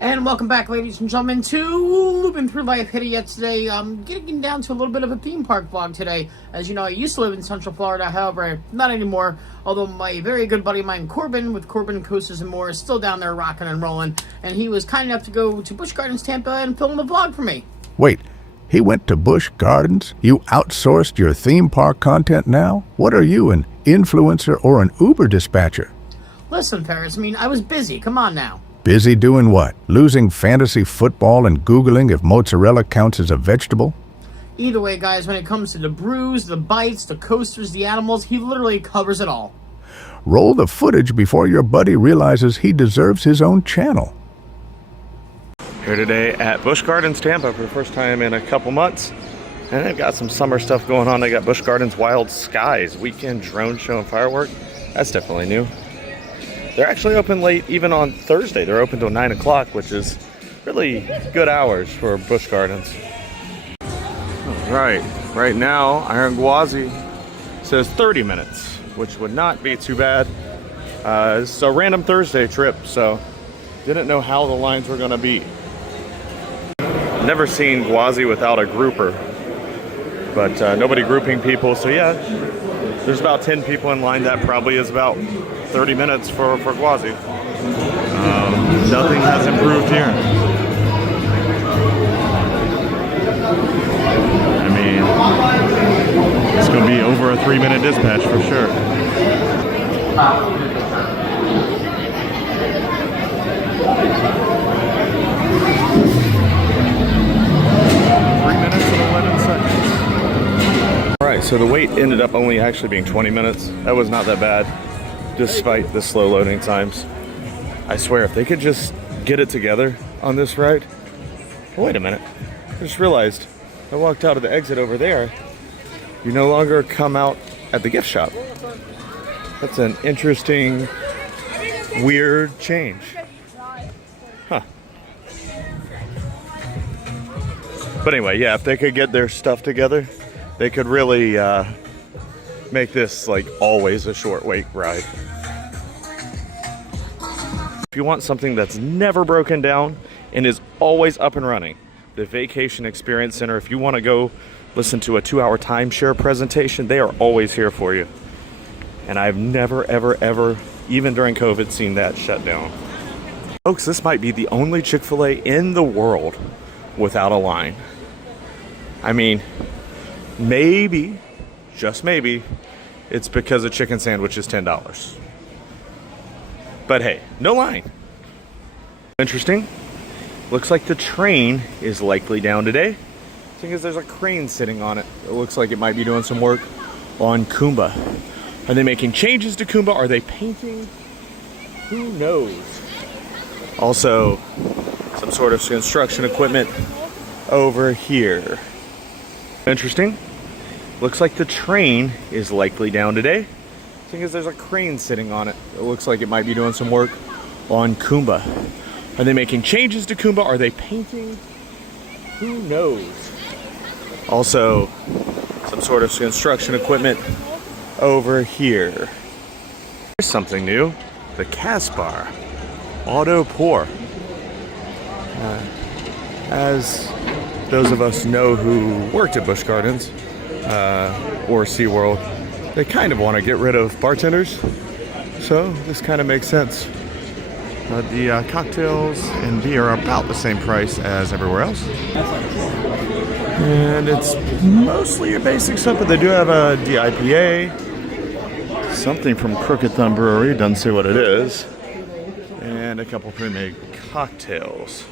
And welcome back, ladies and gentlemen, to Loopin Through Life. Hitting yet today, getting down to a little bit of a theme park vlog today. As you know, I used to live in Central Florida, however, not anymore. Although my very good buddy of mine, Corbin, with Corbin Coasters and More, is still down there rocking and rolling. And he was kind enough to go to Busch Gardens Tampa and film the vlog for me. Wait, he went to Busch Gardens? You outsourced your theme park content now? What are you, an influencer or an Uber dispatcher? Listen, Ferris, I was busy. Come on now. Busy doing what? Losing fantasy football and Googling if mozzarella counts as a vegetable? Either way, guys, when it comes to the brews, the bites, the coasters, the animals, he literally covers it all. Roll the footage before your buddy realizes he deserves his own channel. Here today at Busch Gardens Tampa for the first time in a couple months. And they've got some summer stuff going on. They got Busch Gardens Wild Skies weekend drone show and firework. That's definitely new. They're actually open late even on Thursday. They're open till 9 o'clock, which is really good hours for Busch Gardens. Right now, Iron Gwazi says 30 minutes, which would not be too bad. It's a random Thursday trip, so didn't know how the lines were gonna be. Never seen Gwazi without a grouper, but nobody grouping people, so yeah, there's about 10 people in line. That probably is about 30 minutes for Gwazi. Nothing has improved here. I mean, it's going to be over a 3-minute dispatch for sure. 3 minutes and 11 seconds. Alright, so the wait ended up only actually being 20 minutes. That was not that bad, despite the slow loading times. I swear, if they could just get it together on this ride. Oh, wait a minute. I just realized I walked out of the exit over there. You no longer come out at the gift shop. That's an interesting, weird change. Huh. But anyway, yeah, if they could get their stuff together, they could really make this like always a short wait ride. If you want something that's never broken down and is always up and running, the Vacation Experience Center, if you want to go listen to a 2-hour timeshare presentation, they are always here for you. And I've never, ever, even during COVID, seen that shut down. Folks, this might be the only Chick-fil-A in the world without a line. I mean, maybe, just maybe, it's because a chicken sandwich is $10. But hey, no line. Interesting. Looks like the train is likely down today. Seeing as there's a crane sitting on it. It looks like it might be doing some work on Kumba. Are they making changes to Kumba? Are they painting? Who knows? Also, some sort of construction equipment over here. Interesting. Looks like the train is likely down today. Seeing as there's a crane sitting on it. It looks like it might be doing some work on Kumba. Are they making changes to Kumba? Are they painting? Who knows? Also, some sort of construction equipment over here. Here's something new. The Caspar Auto Pour. As those of us know who worked at Busch Gardens or SeaWorld, they kind of want to get rid of bartenders, so this kind of makes sense. The cocktails and beer are about the same price as everywhere else. And it's mostly your basic stuff, but they do have a DIPA, something from Crooked Thumb Brewery, doesn't say what it is, and a couple pre-made cocktails.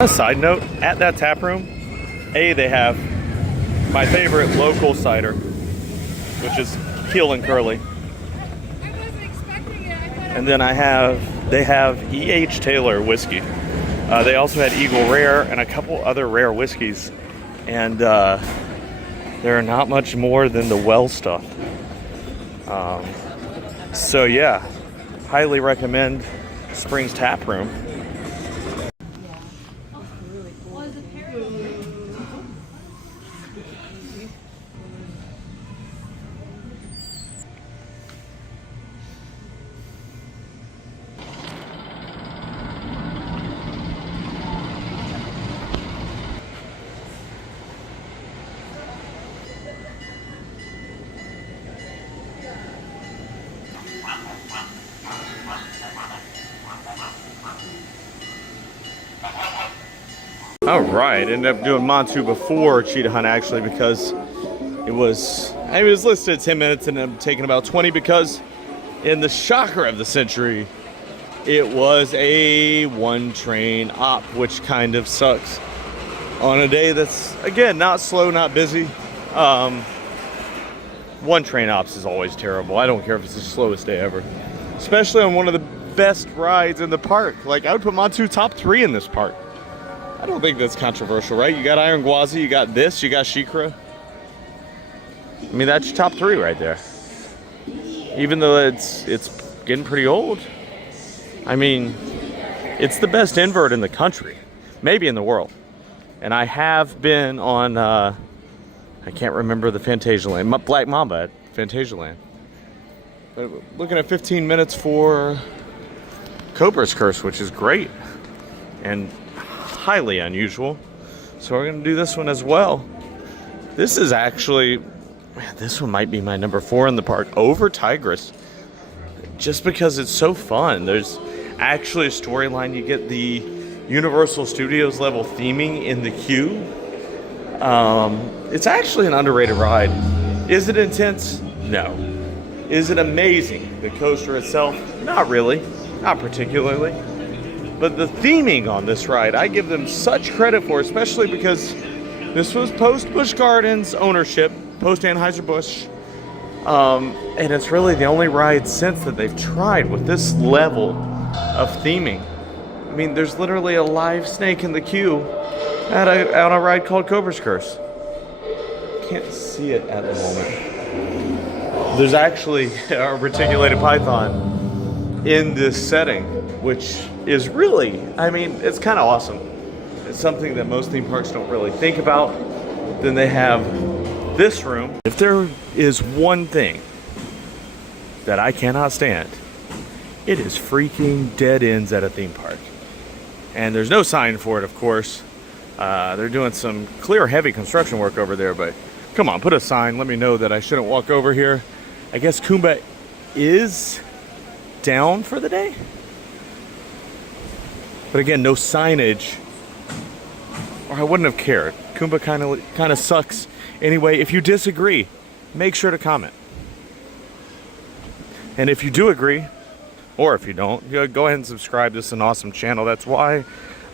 A side note, at that tap room, they have my favorite local cider, which is Keel and Curly. And then they have E.H. Taylor whiskey. They also had Eagle Rare and a couple other rare whiskeys. And they're not much more than the well stuff. So yeah, highly recommend Springs Tap Room. All right, ended up doing Montu before Cheetah Hunt actually because it was listed at 10 minutes and ended up taking about 20 because in the shocker of the century, it was a one train op, which kind of sucks. On a day that's, again, not slow, not busy, one train ops is always terrible. I don't care if it's the slowest day ever, especially on one of the best rides in the park. Like, I would put Montu top 3 in this park. I don't think that's controversial, right? You got Iron Gwazi, you got this, you got SheiKra. I mean, that's your top 3 right there. Even though it's getting pretty old. I mean, it's the best invert in the country, maybe in the world. And I have been on, I can't remember the Fantasialand, Black Mamba at Fantasialand. But looking at 15 minutes for Cobra's Curse, which is great and highly unusual. So we're gonna do this one as well. This is actually, man, this one might be my number 4 in the park over Tigress, just because it's so fun. There's actually a storyline. You get the Universal Studios level theming in the queue. It's actually an underrated ride. Is it intense? No. Is it amazing? The coaster itself? Not really. Not particularly. But the theming on this ride, I give them such credit for, especially because this was post Busch Gardens ownership, post Anheuser-Busch. And it's really the only ride since that they've tried with this level of theming. I mean, there's literally a live snake in the queue at a ride called Cobra's Curse. Can't see it at the moment. There's actually a reticulated python in this setting, which is really, I mean, it's kind of awesome. It's something that most theme parks don't really think about. Then they have this room. If there is one thing that I cannot stand, it is freaking dead ends at a theme park. And there's no sign for it, of course. They're doing some clear heavy construction work over there, but come on, put a sign. Let me know that I shouldn't walk over here. I guess Kumba is down for the day. But again, no signage, or I wouldn't have cared. Kumba kind of sucks. Anyway, if you disagree, make sure to comment. And if you do agree, or if you don't, go ahead and subscribe. This is an awesome channel. That's why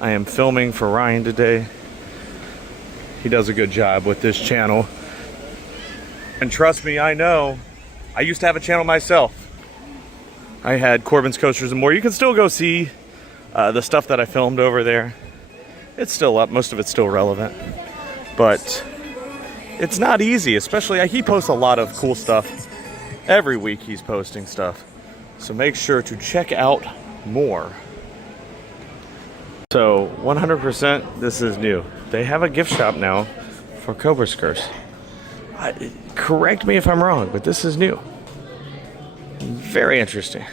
I am filming for Ryan today. He does a good job with this channel. And trust me, I know. I used to have a channel myself. I had Corbin's Coasters and More. You can still go see the stuff that I filmed over there. It's still up. Most of it's still relevant. But it's not easy, especially he posts a lot of cool stuff. Every week he's posting stuff. So make sure to check out more. So 100% this is new. They have a gift shop now for Cobra's Curse. Correct me if I'm wrong, but this is new. Very interesting.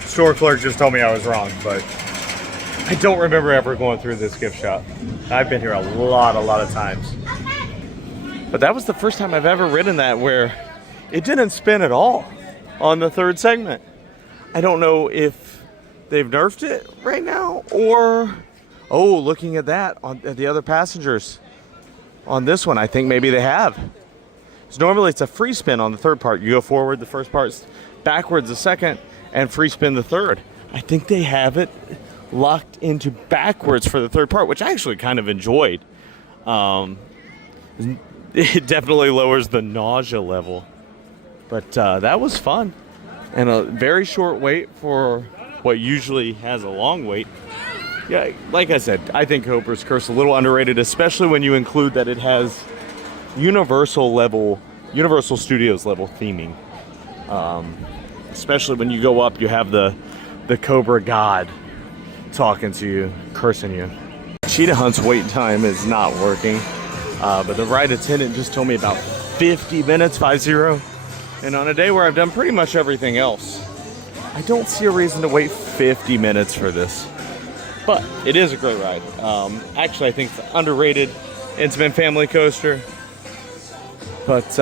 Store clerk just told me I was wrong, but I don't remember ever going through this gift shop. I've been here a lot of times. But that was the first time I've ever ridden that where it didn't spin at all on the third segment. I don't know if they've nerfed it right now or, oh, looking at that at the other passengers on this one, I think maybe they have. So normally it's a free spin on the third part. You go forward the first part, backwards the second, and free spin the third. I think they have it locked into backwards for the third part, which I actually kind of enjoyed. It definitely lowers the nausea level. But that was fun. And a very short wait for what usually has a long wait. Yeah, like I said, I think Cobra's Curse a little underrated, especially when you include that it has Universal Studios level theming. Especially when you go up, you have the Cobra God talking to you, cursing you. Cheetah Hunt's wait time is not working, but the ride attendant just told me about 50 minutes, 50. And on a day where I've done pretty much everything else, I don't see a reason to wait 50 minutes for this. But it is a great ride. Actually, I think it's an underrated intimate family coaster. But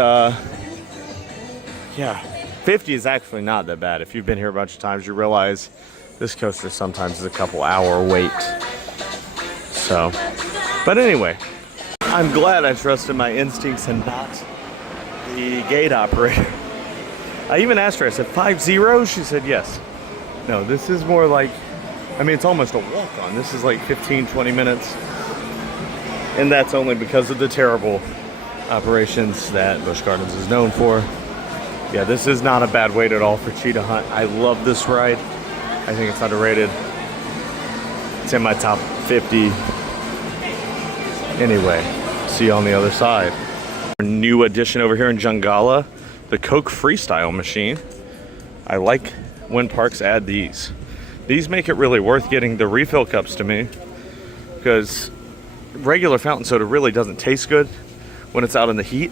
yeah, 50 is actually not that bad. If you've been here a bunch of times, you realize this coaster sometimes is a couple hour wait. So, but anyway, I'm glad I trusted my instincts and not the gate operator. I even asked her, I said, 5-0? She said yes. No, this is more like, I mean, it's almost a walk-on. This is like 15, 20 minutes. And that's only because of the terrible operations that Busch Gardens is known for. Yeah, this is not a bad wait at all for Cheetah Hunt. I love this ride. I think it's underrated. It's in my top 50. Anyway, see you on the other side. Our new addition over here in Jungala, the Coke Freestyle machine. I like when parks add these. These make it really worth getting the refill cups to me, because regular fountain soda really doesn't taste good when it's out in the heat.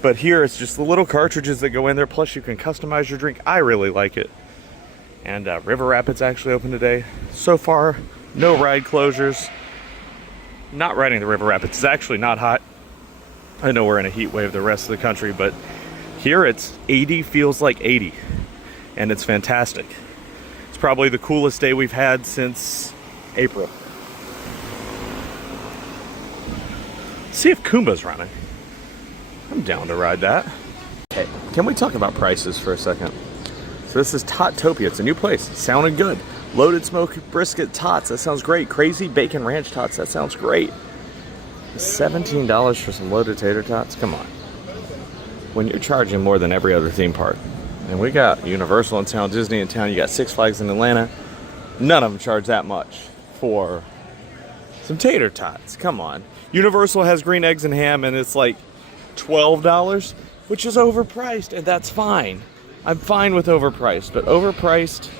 But here it's just the little cartridges that go in there, plus you can customize your drink. I really like it. And River Rapids actually opened today. So far, no ride closures. Not riding the River Rapids. It's actually not hot. I know we're in a heat wave the rest of the country, but here it's 80, feels like 80. And it's fantastic. It's probably the coolest day we've had since April. See if Kumba's running. I'm down to ride that. Okay, can we talk about prices for a second? So this is Tot-topia. It's a new place. It sounded good. Loaded smoked brisket tots. That sounds great. Crazy bacon ranch tots. That sounds great. $17 for some loaded tater tots? Come on. When you're charging more than every other theme park, and we got Universal in town, Disney in town, you got Six Flags in Atlanta, none of them charge that much for some tater tots. Come on. Universal has green eggs and ham, and it's like $12, which is overpriced, and that's fine. I'm fine with overpriced, but overpriced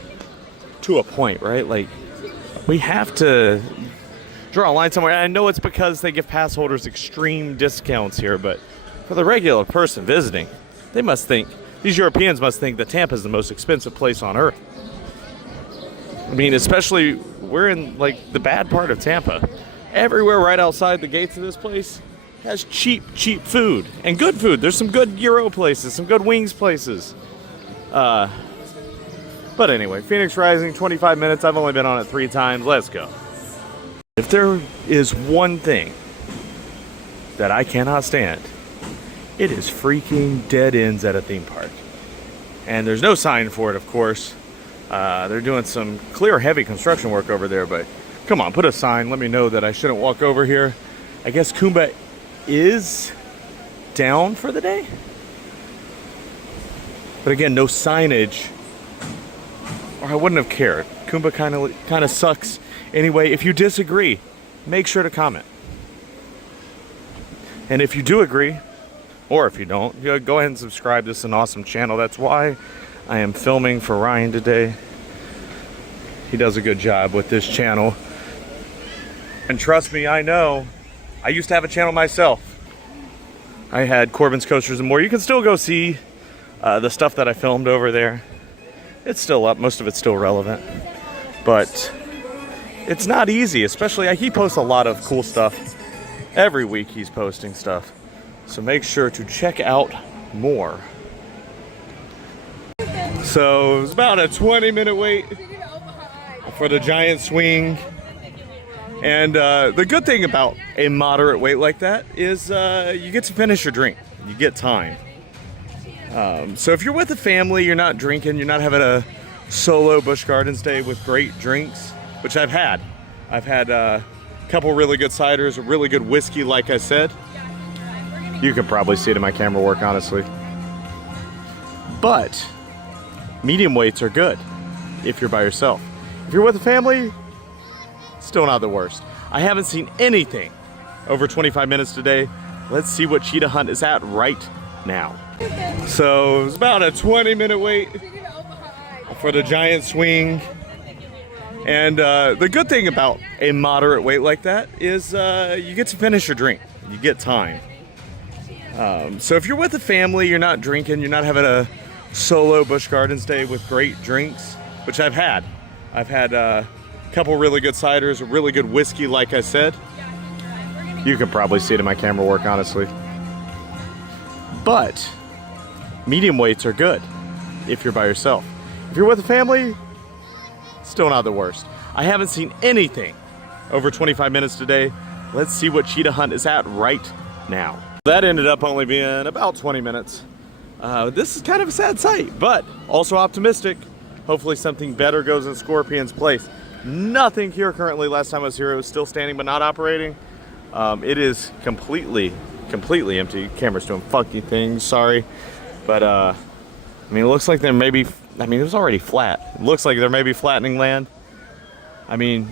to a point, right? Like, we have to draw a line somewhere. I know it's because they give pass holders extreme discounts here, but for the regular person visiting, they must think, these Europeans must think that Tampa is the most expensive place on earth. I mean, especially, we're in, like, the bad part of Tampa. Everywhere right outside the gates of this place has cheap food. And good food. There's some good gyro places, some good wings places. But anyway, Phoenix Rising, 25 minutes. I've only been on it 3 times. Let's go. If there is one thing that I cannot stand, it is freaking dead ends at a theme park. And there's no sign for it, of course. They're doing some clear heavy construction work over there, but come on, put a sign. Let me know that I shouldn't walk over here. I guess Kumba is down for the day. But again, no signage, or I wouldn't have cared. Kumba kind of sucks. Anyway, if you disagree, make sure to comment. And if you do agree, or if you don't, go ahead and subscribe. This is an awesome channel. That's why I am filming for Ryan today. He does a good job with this channel. And trust me, I know. I used to have a channel myself. I had Corbin's Coasters and More. You can still go see the stuff that I filmed over there. It's still up. Most of it's still relevant. But it's not easy, especially he posts a lot of cool stuff. Every week he's posting stuff. So make sure to check out more. So it's about a 20-minute wait for the giant swing. And the good thing about a moderate wait like that is you get to finish your drink. You get time. So if you're with a family, you're not drinking, you're not having a solo Busch Gardens day with great drinks, which I've had. I've had a couple really good ciders, a really good whiskey, like I said. You can probably see it in my camera work, honestly. But medium weights are good if you're by yourself. If you're with a family, still not the worst. I haven't seen anything over 25 minutes today. Let's see what Cheetah Hunt is at right now. So it's about a 20-minute wait for the giant swing. And the good thing about a moderate wait like that is you get to finish your drink. You get time. So if you're with a family, you're not drinking, you're not having a solo Busch Gardens day with great drinks, which I've had. I've had a couple really good ciders, a really good whiskey, like I said. You can probably see it in my camera work, honestly. But medium weights are good if you're by yourself. If you're with a family, still not the worst. I haven't seen anything over 25 minutes today. Let's see what cheetah hunt is at right now. That ended up only being about 20 minutes. This is kind of a sad sight, but also optimistic. Hopefully something better goes in Scorpion's place. Nothing here currently. Last time I was here, it was still standing but not operating. It is completely empty. Camera's doing funky things, sorry. But, I mean, it looks like there may be, I mean, it was already flat. It looks like there may be flattening land. I mean,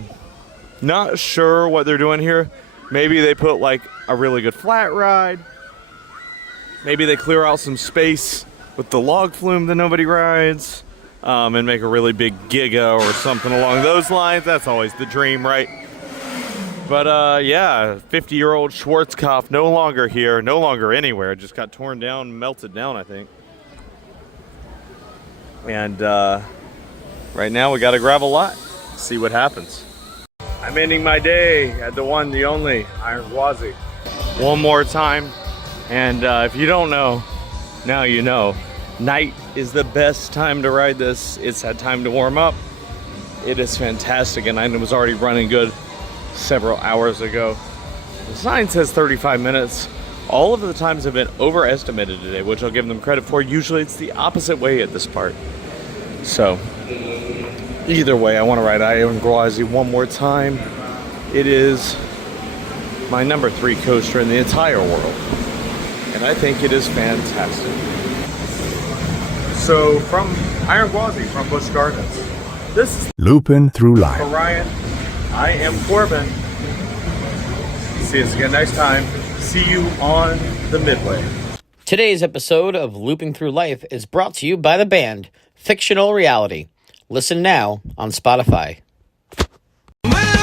not sure what they're doing here. Maybe they put like a really good flat ride. Maybe they clear out some space with the log flume that nobody rides, and make a really big giga or something along those lines. That's always the dream, right? But yeah, 50-year-old Schwarzkopf no longer here, no longer anywhere. Just got torn down, melted down, I think. And right now we got a gravel lot. See what happens. I'm ending my day at the one, the only Iron Gwazi. One more time. And if you don't know, now you know. Night is the best time to ride this. It's had time to warm up. It is fantastic, and I was already running good several hours ago. The sign says 35 minutes. All of the times have been overestimated today, which I'll give them credit for. Usually it's the opposite way at this part. So, either way, I want to ride Iron Gwazi one more time. It is my number 3 coaster in the entire world. And I think it is fantastic. So, from Iron Gwazi, from Busch Gardens, this is Loopin' through life. Orion. I am Corbin. See us again next time. See you on the Midway. Today's episode of Looping Through Life is brought to you by the band Fictional Reality. Listen now on Spotify. Well,